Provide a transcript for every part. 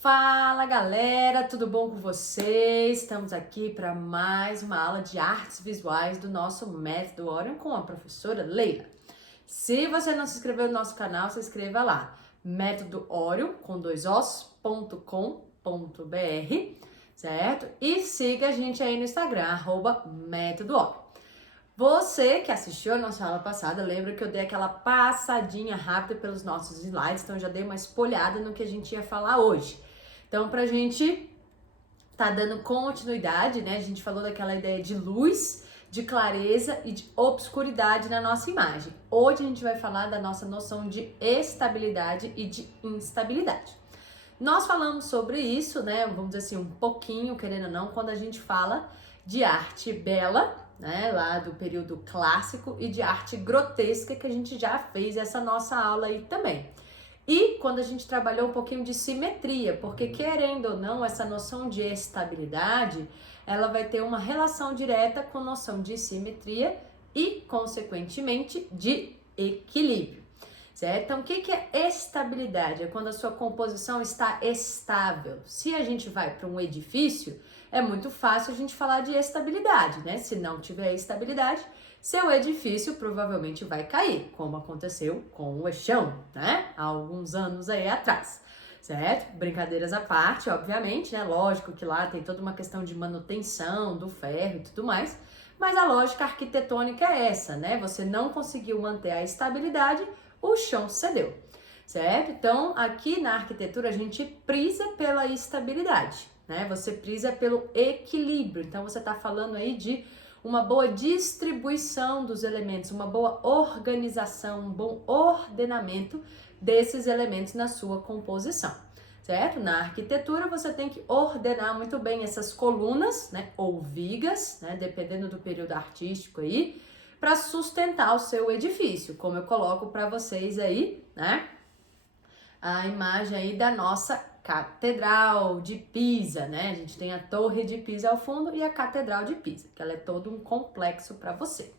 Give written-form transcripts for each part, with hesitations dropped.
Fala galera, tudo bom com vocês? Estamos aqui para mais uma aula de artes visuais do nosso Método Orion com a professora Leila. Se você não se inscreveu no nosso canal, se inscreva lá, Método Orion com dois os.com.br, certo? E siga a gente aí no Instagram, @Método Orion. Você que assistiu a nossa aula passada, lembra que eu dei aquela passadinha rápida pelos nossos slides, então já dei uma espolhada no que a gente ia falar hoje. Então, pra gente tá dando continuidade, né? A gente falou daquela ideia de luz, de clareza e de obscuridade na nossa imagem. Hoje a gente vai falar da nossa noção de estabilidade e de instabilidade. Nós falamos sobre isso, né? Vamos dizer assim, um pouquinho, querendo ou não, quando a gente fala de arte bela, né, lá do período clássico, e de arte grotesca, que a gente já fez essa nossa aula aí também. E quando a gente trabalhou um pouquinho de simetria, porque querendo ou não, essa noção de estabilidade, ela vai ter uma relação direta com a noção de simetria e, consequentemente, de equilíbrio. Certo? Então, o que é estabilidade? É quando a sua composição está estável. Se a gente vai para um edifício, é muito fácil a gente falar de estabilidade, né? Se não tiver estabilidade, seu edifício provavelmente vai cair, como aconteceu com o Eixão, né? Há alguns anos aí atrás, certo? Brincadeiras à parte, obviamente, né? Lógico que lá tem toda uma questão de manutenção do ferro e tudo mais, mas a lógica arquitetônica é essa, né? Você não conseguiu manter a estabilidade, o chão cedeu, certo? Então, aqui na arquitetura a gente prisa pela estabilidade, né? Você prisa pelo equilíbrio. Então, você está falando aí de uma boa distribuição dos elementos, uma boa organização, um bom ordenamento desses elementos na sua composição, certo? Na arquitetura você tem que ordenar muito bem essas colunas, né, ou vigas, né, dependendo do período artístico aí, para sustentar o seu edifício, como eu coloco para vocês aí, né? A imagem aí da nossa Catedral de Pisa, né? A gente tem a Torre de Pisa ao fundo e a Catedral de Pisa, que ela é todo um complexo para você,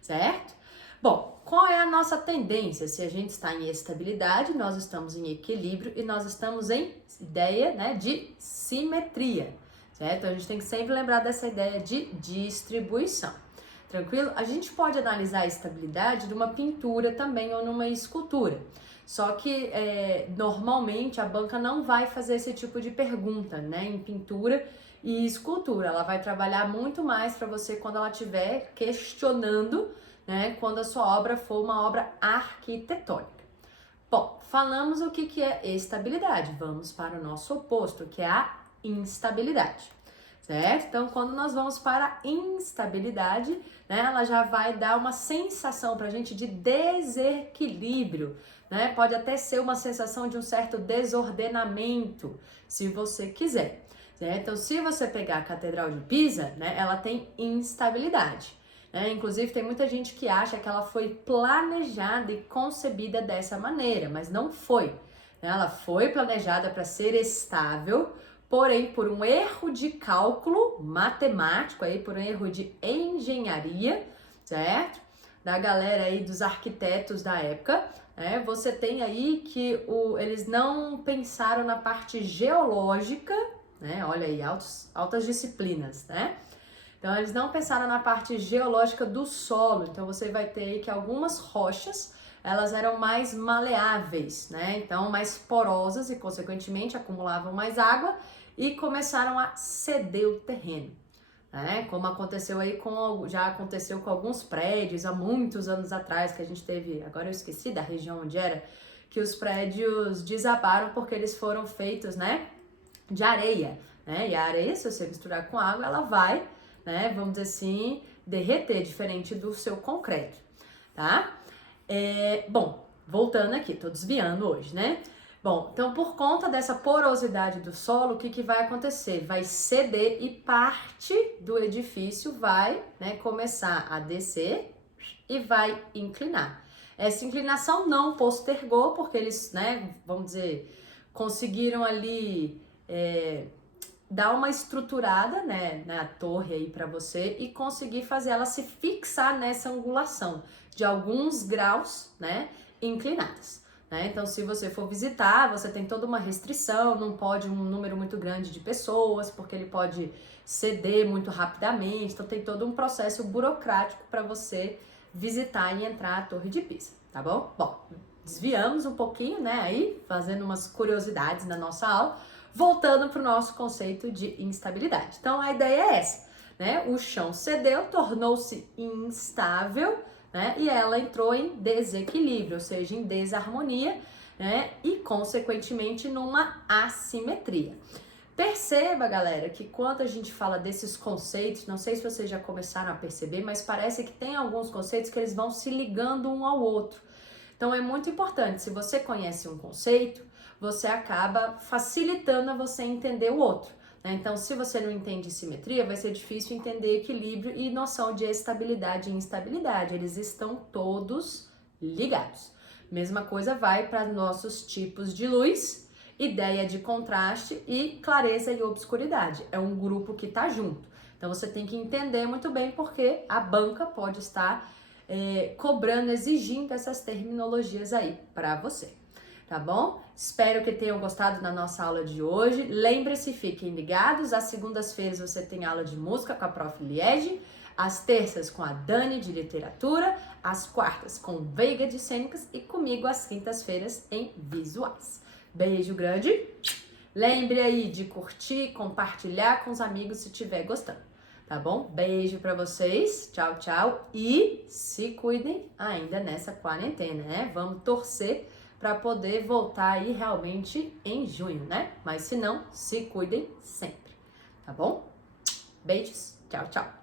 certo? Bom, qual é a nossa tendência? Se a gente está em estabilidade, nós estamos em equilíbrio e nós estamos em ideia, né, de simetria, certo? A gente tem que sempre lembrar dessa ideia de distribuição. Tranquilo? A gente pode analisar a estabilidade de uma pintura também ou numa escultura. Só que normalmente a banca não vai fazer esse tipo de pergunta, né? Em pintura e escultura. Ela vai trabalhar muito mais para você quando ela estiver questionando, né? Quando a sua obra for uma obra arquitetônica. Bom, falamos o que é estabilidade. Vamos para o nosso oposto, que é a instabilidade. Certo? Então, quando nós vamos para a instabilidade, né, ela já vai dar uma sensação para a gente de desequilíbrio, né? Pode até ser uma sensação de um certo desordenamento, se você quiser. Certo? Então, se você pegar a Catedral de Pisa, né, ela tem instabilidade. Né? Inclusive, tem muita gente que acha que ela foi planejada e concebida dessa maneira, mas não foi. Né? Ela foi planejada para ser estável, porém, por um erro de cálculo matemático, aí, por um erro de engenharia, certo? Da galera aí dos arquitetos da época, né? Você tem aí que eles não pensaram na parte geológica, né? Olha aí, altas disciplinas, né? Então, eles não pensaram na parte geológica do solo. Então, você vai ter aí que algumas rochas, elas eram mais maleáveis, né? Então, mais porosas e, consequentemente, acumulavam mais água e começaram a ceder o terreno, né? Como aconteceu aí já aconteceu com alguns prédios há muitos anos atrás, que a gente teve, agora eu esqueci da região onde era, que os prédios desabaram porque eles foram feitos, né, de areia, né? E a areia, se você misturar com água, ela vai, né, vamos dizer assim, derreter, diferente do seu concreto, tá? Bom, voltando aqui, tô desviando hoje, né? Bom, então por conta dessa porosidade do solo, o que vai acontecer? Vai ceder e parte do edifício vai, né, começar a descer e vai inclinar. Essa inclinação não postergou, porque eles, né, vamos dizer, conseguiram ali dar uma estruturada, né, na torre aí para você e conseguir fazer ela se fixar nessa angulação de alguns graus, né, inclinadas. né? Então, se você for visitar, você tem toda uma restrição, não pode um número muito grande de pessoas, porque ele pode ceder muito rapidamente. Então, tem todo um processo burocrático para você visitar e entrar a Torre de Pisa, tá bom? Bom, desviamos um pouquinho, né? Aí, fazendo umas curiosidades na nossa aula, voltando para o nosso conceito de instabilidade. Então, a ideia é essa, né? O chão cedeu, tornou-se instável, né? E ela entrou em desequilíbrio, ou seja, em desarmonia, né? E, consequentemente, numa assimetria. Perceba, galera, que quando a gente fala desses conceitos, não sei se vocês já começaram a perceber, mas parece que tem alguns conceitos que eles vão se ligando um ao outro. Então, é muito importante, se você conhece um conceito, você acaba facilitando a você entender o outro, né? Então, se você não entende simetria, vai ser difícil entender equilíbrio e noção de estabilidade e instabilidade. Eles estão todos ligados. Mesma coisa vai para nossos tipos de luz, ideia de contraste e clareza e obscuridade. É um grupo que está junto. Então, você tem que entender muito bem porque a banca pode estar cobrando, exigindo essas terminologias aí para você. Tá bom? Espero que tenham gostado da nossa aula de hoje. Lembre-se, fiquem ligados. Às segundas-feiras você tem aula de música com a Prof. Liege, às terças com a Dani de literatura, às quartas com Veiga de cênicas e comigo às quintas-feiras em visuais. Beijo grande. Lembre aí de curtir, compartilhar com os amigos se estiver gostando. Tá bom? Beijo pra vocês. Tchau, tchau. E se cuidem ainda nessa quarentena, né? Vamos torcer para poder voltar aí realmente em junho, né? Mas se não, se cuidem sempre, tá bom? Beijos, tchau, tchau.